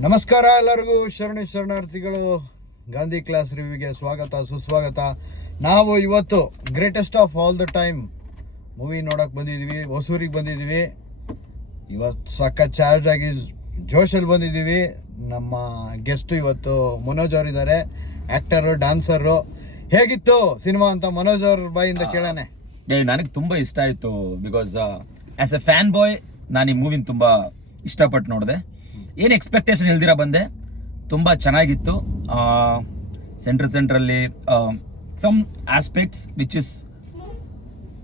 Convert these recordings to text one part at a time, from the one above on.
ನಮಸ್ಕಾರ ಎಲ್ಲರಿಗೂ ಶರಣಾರ್ಥಿಗಳು. ಗಾಂಧಿ ಕ್ಲಾಸ್ ರಿವ್ಯೂಗೆ ಸ್ವಾಗತ ಸುಸ್ವಾಗತ. ನಾವು ಇವತ್ತು greatest of all the time movie ನೋಡಕ್ ಬಂದಿದ್ದೀವಿ. ಹೊಸೂರಿಗೆ ಬಂದಿದ್ದೀವಿ. ಇವತ್ತು ಸಕ್ಕ ಚಾರ್ಜ್ ಆಗಿ ಜೋಶಲ್ಲಿ ಬಂದಿದ್ದೀವಿ. ನಮ್ಮ ಗೆಸ್ಟ್ ಇವತ್ತು ಮನೋಜ್ ಅವರು ಇದ್ದಾರೆ, ಆಕ್ಟರು, ಡ್ಯಾನ್ಸರು. ಹೇಗಿತ್ತು ಸಿನಿಮಾ ಅಂತ ಮನೋಜ್ ಅವ್ರ ಬಾಯಿಂದ ಕೇಳೋಣ. ನನಗೆ ತುಂಬಾ ಇಷ್ಟ ಆಯ್ತು. ಬಿಕಾಸ್ ಆಸ್ ಎ ಫ್ಯಾನ್ ಬಾಯ್ ನಾನು ಈ ಮೂವಿನ ತುಂಬಾ ಇಷ್ಟಪಟ್ಟು ನೋಡಿದೆ. ಏನು ಎಕ್ಸ್ಪೆಕ್ಟೇಷನ್ ಇಲ್ದಿರ ಬಂದೆ. ತುಂಬ ಚೆನ್ನಾಗಿತ್ತು. ಸೆಂಟ್ರಲ್ಲಿ ಸಮ್ ಆಸ್ಪೆಕ್ಟ್ಸ್ ವಿಚ್ ಇಸ್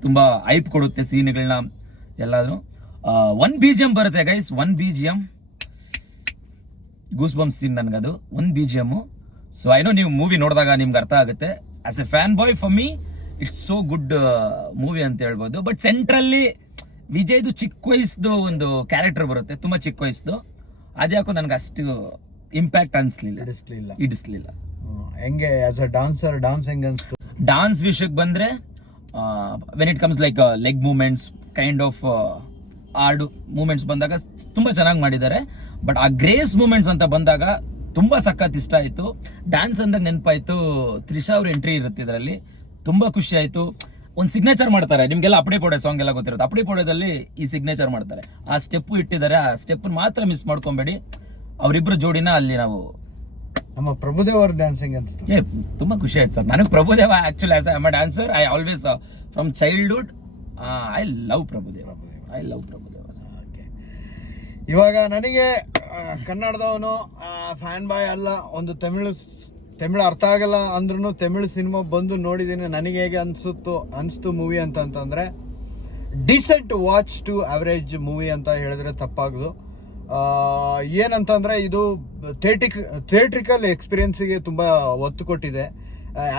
ತುಂಬ ಐಪ್ ಕೊಡುತ್ತೆ ಸೀನ್ಗಳನ್ನ ಎಲ್ಲಾದ್ರೂ. ಒನ್ BGM ಬರುತ್ತೆ guys, one BGM goose bump scene ನನಗದು one BGM. So I know ನೀವು ಮೂವಿ ನೋಡಿದಾಗ ನಿಮ್ಗೆ ಅರ್ಥ ಆಗುತ್ತೆ. As a fan boy for me it's so good movie ಅಂತ ಹೇಳ್ಬೋದು. ಬಟ್ ಸೆಂಟ್ರಲ್ಲಿ ವಿಜಯ್ದು ಚಿಕ್ಕ ವಯಸ್ಸು ಒಂದು ಕ್ಯಾರೆಕ್ಟರ್ ಬರುತ್ತೆ, ತುಂಬ ಚಿಕ್ಕ ವಯಸ್ಸು. ಅದ್ಯಾಕೋ ನನಗೆ ಅಷ್ಟು ಇಂಪ್ಯಾಕ್ಟ್ ಇಡಿಸ್ಲಿಲ್ಲ. ಹೆಂಗೆ ಆಸ್ ಅ ಡಾನ್ಸರ್ ಡಾನ್ಸ್ ಹೆಂಗೆ ಅನಿಸ್ತು? ಡಾನ್ಸ್ ವಿಷಯಕ್ಕೆ ಬಂದ್ರೆ when it comes like leg movements kind of hard movements ಬಂದಾಗ ತುಂಬಾ ಚೆನ್ನಾಗಿ ಮಾಡಿದ್ದಾರೆ. ಬಟ್ ಆ ಗ್ರೇಸ್ ಮೂವ್ಮೆಂಟ್ಸ್ ಅಂತ ಬಂದಾಗ ತುಂಬಾ ಸಖತ್ ಇಷ್ಟ ಆಯ್ತು. ಡ್ಯಾನ್ಸ್ ಅಂದಾಗ ನೆನಪಾಯ್ತು ತ್ರಿಷಾ ಅವ್ರ ಎಂಟ್ರಿ ಇರುತ್ತೆ ಇದರಲ್ಲಿ, ತುಂಬಾ ಖುಷಿ ಆಯ್ತು. ಒಂದು ಸಿಗ್ನೇಚರ್ ಮಾಡ್ತಾರೆ, ನಿಮ್ಗೆಲ್ಲ ಅಪ್ಪಡಿ ಪೋಡೆ ಸಾಂಗ್ ಎಲ್ಲ ಗೊತ್ತಿರುತ್ತೆ. ಅಪ್ಪಡಿ ಪೋಡೆದಲ್ಲಿ ಈ ಸಿಗ್ನೇಚರ್ ಮಾಡ್ತಾರೆ, ಆ ಸ್ಟೆಪ್ ಇಟ್ಟಿದ್ದಾರೆ. ಆ ಸ್ಟೆಪ್ ಮಾತ್ರ ಮಿಸ್ ಮಾಡ್ಕೊಬೇಡಿ. ಅವರಿಬ್ರು ಜೋಡಿನ ಅಲ್ಲಿ ನಾವು ನಮ್ಮ ಪ್ರಭುದೇವ್ ಅವ್ರ ಡ್ಯಾನ್ಸಿಂಗ್ ಅನ್ಸುತ್ತೆ. ತುಂಬಾ ಖುಷಿ ಆಯ್ತು ಸರ್. ನನಗೆ Prabhudeva actually as I dancer, I always from childhood I love Prabhudeva. ಇವಾಗ ನನಗೆ ಕನ್ನಡದವನು ಫ್ಯಾನ್ ಬಾಯ್ ಅಲ್ಲ, ಒಂದು ತಮಿಳು ಅರ್ಥ ಆಗಲ್ಲ ಅಂದ್ರೂ ತಮಿಳು ಸಿನಿಮಾ ಬಂದು ನೋಡಿದ್ದೀನಿ. ನನಗೆ ಹೇಗೆ ಅನಿಸ್ತು ಮೂವಿ ಅಂತಂದ್ರೆ decent watch to average movie ಅಂತ ಹೇಳಿದ್ರೆ ತಪ್ಪಾಗದು. ಏನಂತಂದ್ರೆ ಇದು ಥಿಯೇಟ್ರಿಕಲ್ ಎಕ್ಸ್ಪೀರಿಯನ್ಸಿಗೆ ತುಂಬ ಒತ್ತು ಕೊಟ್ಟಿದೆ.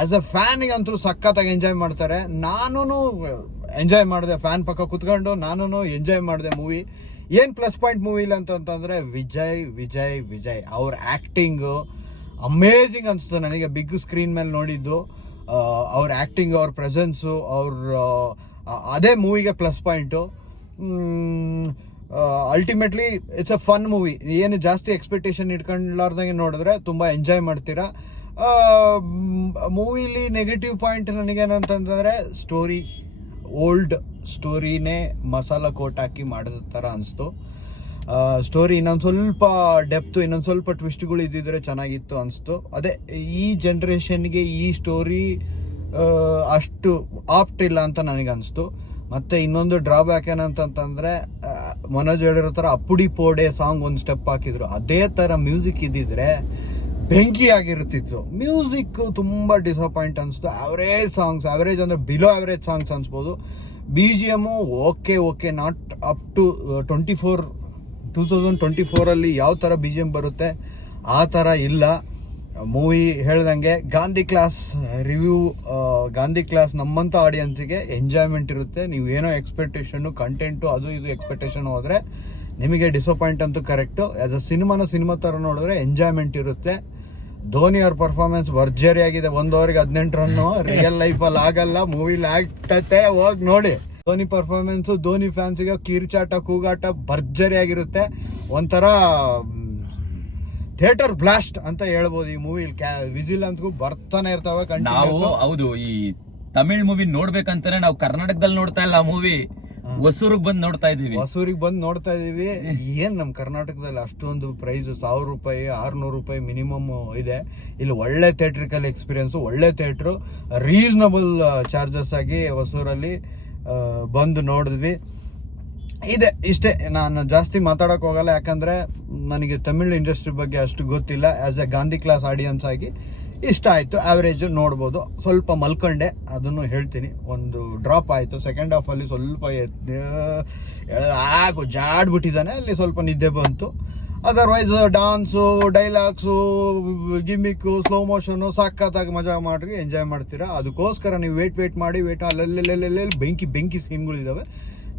ಆಸ್ ಅ ಫ್ಯಾನಿಗೆ ಅಂತೂ ಸಖತ್ತಾಗಿ ಎಂಜಾಯ್ ಮಾಡ್ತಾರೆ. ನಾನು ಎಂಜಾಯ್ ಮಾಡಿದೆ, ಫ್ಯಾನ್ ಪಕ್ಕ ಕುತ್ಕೊಂಡು ನಾನು ಎಂಜಾಯ್ ಮಾಡಿದೆ ಮೂವಿ. ಏನು ಪ್ಲಸ್ ಪಾಯಿಂಟ್ ಮೂವಿಲಿ ಅಂತಂದ್ರೆ ವಿಜಯ್ ಅವ್ರ ಆ್ಯಕ್ಟಿಂಗು ಅಮೇಝಿಂಗ್ ಅನಿಸ್ತು ನನಗೆ. ಬಿಗ್ ಸ್ಕ್ರೀನ್ ಮೇಲೆ ನೋಡಿದ್ದು ಅವ್ರ ಆ್ಯಕ್ಟಿಂಗ್, ಅವ್ರ ಪ್ರೆಸೆನ್ಸು, ಅದೇ ಮೂವಿಗೆ plus point. Ultimately it's a fun movie. ಏನು ಜಾಸ್ತಿ ಎಕ್ಸ್ಪೆಕ್ಟೇಷನ್ ಇಟ್ಕೊಂಡ್ಲಾರ್ದಂಗೆ ನೋಡಿದ್ರೆ ತುಂಬ ಎಂಜಾಯ್ ಮಾಡ್ತೀರಾ. ಮೂವಿಲಿ ನೆಗೆಟಿವ್ ಪಾಯಿಂಟ್ ನನಗೇನಂತಂದರೆ ಸ್ಟೋರಿ, ಓಲ್ಡ್ ಸ್ಟೋರಿನೇ ಮಸಾಲ ಕೋಟ್ ಹಾಕಿ ಮಾಡಿದ ಥರ ಅನಿಸ್ತು. ಸ್ಟೋರಿ ಇನ್ನೊಂದು ಸ್ವಲ್ಪ ಡೆಪ್ತು, ಇನ್ನೊಂದು ಸ್ವಲ್ಪ ಟ್ವಿಸ್ಟ್ಗಳು ಇದ್ದಿದ್ರೆ ಚೆನ್ನಾಗಿತ್ತು ಅನಿಸ್ತು. ಅದೇ ಈ ಜನ್ರೇಷನ್ಗೆ ಈ ಸ್ಟೋರಿ ಅಷ್ಟು ಆಪ್ಟ್ ಇಲ್ಲ ಅಂತ ನನಗೆ ಅನಿಸ್ತು. ಮತ್ತು ಇನ್ನೊಂದು ಡ್ರಾಬ್ಯಾಕ್ ಏನಂತಂದರೆ ಮನೋಜ್ ಹೇಳಿರೋ ಥರ ಅಪ್ಪುಡಿ ಪೋಡೆ ಸಾಂಗ್ ಒಂದು ಸ್ಟೆಪ್ ಹಾಕಿದ್ರು, ಅದೇ ಥರ ಮ್ಯೂಸಿಕ್ ಇದ್ದಿದ್ರೆ ಬೆಂಕಿ ಆಗಿರುತ್ತಿತ್ತು. ಮ್ಯೂಸಿಕ್ ತುಂಬ ಡಿಸಪಾಯಿಂಟ್ ಅನಿಸ್ತು. ಅವರೇಜ್ ಅಂದರೆ ಬಿಲೋ ಅವರೇಜ್ ಸಾಂಗ್ಸ್ ಅನಿಸ್ಬೋದು. BGM okay not up to 2024 ಯಾವ ಥರ BGM ಬರುತ್ತೆ ಆ ಥರ ಇಲ್ಲ. ಮೂವಿ ಹೇಳ್ದಂಗೆ Gandhi class review, Gandhi class ನಮ್ಮಂಥ ಆಡಿಯನ್ಸಿಗೆ ಎಂಜಾಯ್ಮೆಂಟ್ ಇರುತ್ತೆ. ನೀವೇನೋ ಎಕ್ಸ್ಪೆಕ್ಟೇಷನ್ನು ಕಂಟೆಂಟು ಅದು ಇದು ಎಕ್ಸ್ಪೆಕ್ಟೇಷನ್ ಹೋದರೆ ನಿಮಗೆ ಡಿಸಪಾಯಿಂಟ್ ಅಂತೂ ಕರೆಕ್ಟು. ಆ್ಯಸ್ ಅ ಸಿನಿಮಾ ಥರ ನೋಡಿದ್ರೆ ಎಂಜಾಯ್ಮೆಂಟ್ ಇರುತ್ತೆ. ಧೋನಿ ಅವ್ರ ಪರ್ಫಾರ್ಮೆನ್ಸ್ ಭರ್ಜರಿ ಆಗಿದೆ. 1 ಓವರ್ಗೆ 18 ರನ್ನು ರಿಯಲ್ ಲೈಫಲ್ಲಿ ಆಗಲ್ಲ, ಮೂವಿಲಿ ಆಗ್ತತೆ, ಹೋಗಿ ನೋಡಿ. ಧೋನಿ ಪರ್ಫಾರ್ಮೆನ್ಸು ಧೋನಿ ಫ್ಯಾನ್ಸಿಗೆ ಕಿರ್ಚಾಟ ಕೂಗಾಟ ಭರ್ಜರಿ ಆಗಿರುತ್ತೆ. ಒಂಥರ ಥಿಯೇಟರ್ ಬ್ಲಾಸ್ಟ್ ಅಂತ ಹೇಳ್ಬೋದು. ಈ ಮೂವಿಲಿ ವಿಜಿಲ್ ಅಂತೂ ಬರ್ತಾನೆ ಇರ್ತಾವೆ. ನಾವು ಹೌದು, ಈ ತಮಿಳ್ ಮೂವಿ ನೋಡ್ಬೇಕಂತಾನೆ ನಾವು ಕರ್ನಾಟಕದಲ್ಲಿ ನೋಡ್ತಾ ಇಲ್ಲ, ಮೂವಿ ಹೊಸೂರಿಗೆ ಬಂದು ನೋಡ್ತಾ ಇದೀವಿ. ಏನ್ ನಮ್ ಕರ್ನಾಟಕದಲ್ಲಿ ಅಷ್ಟೊಂದು ಪ್ರೈಸ್ 1000 ರೂಪಾಯಿ 600 ರೂಪಾಯಿ ಮಿನಿಮಮ್ ಇದೆ. ಇಲ್ಲಿ ಒಳ್ಳೆ ಥಿಯೇಟ್ರಿಕಲ್ ಎಕ್ಸ್ಪೀರಿಯನ್ಸ್, ಒಳ್ಳೆ ಥಿಯೇಟ್ರು, ರೀಸನಬಲ್ ಚಾರ್ಜಸ್ ಆಗಿ ಹೊಸೂರಲ್ಲಿ ಬಂದು ನೋಡಿದ್ವಿ. ಇಷ್ಟೇ. ನಾನು ಜಾಸ್ತಿ ಮಾತಾಡೋಕೆ ಹೋಗಲ್ಲ, ಯಾಕಂದರೆ ನನಗೆ ತಮಿಳ್ ಇಂಡಸ್ಟ್ರಿ ಬಗ್ಗೆ ಅಷ್ಟು ಗೊತ್ತಿಲ್ಲ. As A Gandhi class audience ಆಗಿ ಇಷ್ಟ ಆಯಿತು. ಆ್ಯಾವ್ರೇಜು ನೋಡ್ಬೋದು. ಸ್ವಲ್ಪ ಮಲ್ಕೊಂಡೆ, ಅದನ್ನು ಹೇಳ್ತೀನಿ. ಒಂದು ಡ್ರಾಪ್ ಆಯಿತು ಸೆಕೆಂಡ್ ಹಾಫಲ್ಲಿ, ಸ್ವಲ್ಪ ಜಾಡ್ಬಿಟ್ಟಿದ್ದಾನೆ, ಅಲ್ಲಿ ಸ್ವಲ್ಪ ನಿದ್ದೆ ಬಂತು. Otherwise dance, dialogues, gimmick, slow motion ಸಖತ್ತಾಗಿ ಮಜಾ ಮಾಡಿ ಎಂಜಾಯ್ ಮಾಡ್ತೀರಾ. ಅದಕ್ಕೋಸ್ಕರ ನೀವು ವೇಟ್ ಮಾಡಿ ಅಲ್ಲೆಲ್ಲೆಲ್ಲೆಲ್ಲಿ ಬೆಂಕಿ ಸೀನ್ಗಳಿದ್ದಾವೆ,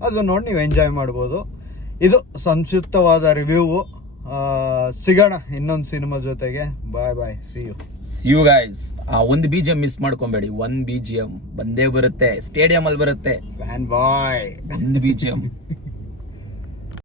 ಅದು ನೋಡಿ ನೀವು ಎಂಜಾಯ್ ಮಾಡ್ಬೋದು. ಇದು ಸಂಕ್ಷಿಪ್ತವಾದ ರಿವ್ಯೂ. ಸಿಗೋಣ ಇನ್ನೊಂದು ಸಿನಿಮಾ ಜೊತೆಗೆ. ಬಾಯ್, ಸಿ ಯು ಗೈಸ್. ಆ ಒಂದು BGM ಮಿಸ್ ಮಾಡ್ಕೊಬೇಡಿ. 1 BGM ಬಂದೇ ಬರುತ್ತೆ, ಸ್ಟೇಡಿಯಂ ಅಲ್ಲಿ ಬರುತ್ತೆ. ಫ್ಯಾನ್ ಬಾಯ್, ಒಂದು BGM